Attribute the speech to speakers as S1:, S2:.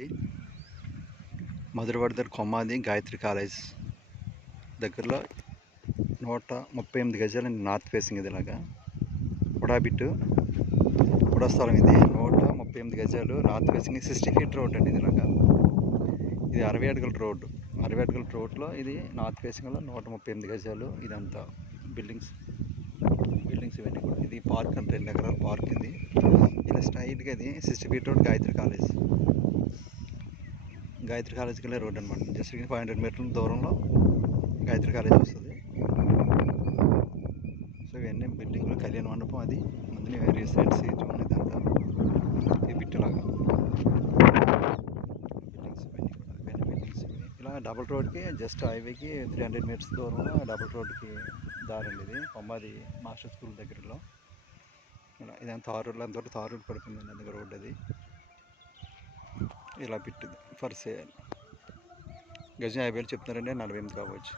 S1: ఇది కొమ్మాది గాయత్రి కాలేజ్ దగ్గరలో నూట ముప్పై ఎనిమిది గజాలు నార్త్ ఫేసింగ్ ఇది ఇలాగా కూడా బిట్టు స్థలం ఇది. నూట ముప్పై ఎనిమిది గజాలు north facing sixty feet road అండి ఇది ఇలాగా ఇది అరవై అడుగుల రోడ్డు. అరవై అడుగుల రోడ్లో ఇది నార్త్ ఫేసింగ్లో నూట ముప్పై ఎనిమిది గజాలు ఇదంతా బిల్డింగ్స్ బిల్డింగ్స్ ఇవన్నీ కూడా. ఇది పార్క్ అంటే రెండు ఎకరాల పార్క్ ఇది. ఇలా స్ట్రైట్గా ఇది sixty feet road Gayatri college. Gayatri కాలేజ్కి వెళ్ళే రోడ్ అనమాట జస్ట్ ఫైవ్ హండ్రెడ్ మీటర్ల దూరంలో గాయత్రి కాలేజ్ వస్తుంది. సో ఇవన్నీ బిల్డింగ్లు కళ్యాణ మండపం అది. ముందు వేరియస్ సైడ్స్ చూడండి ఇదంతా ఈ బిట్టులాగా బిల్డింగ్స్ ఇవన్నీ కూడా ఇవన్నీ బిల్డింగ్స్ ఇలా డబుల్ రోడ్కి జస్ట్ హైవేకి త్రీ హండ్రెడ్ మీటర్స్ దూరంలో డబుల్ రోడ్కి దారండి ఇది. కొమ్మాది మాస్టర్ స్కూల్ దగ్గరలో. ఇలా ఇదంతా తారు రోడ్లో అంతవరకు తారు రోడ్ పడుతుందండి దగ్గర రోడ్ అది. ఇలా పెట్టింది. For sale. గజం యాభై వేలు చెప్తున్నారండి నలభై ఎనిమిది కావచ్చు.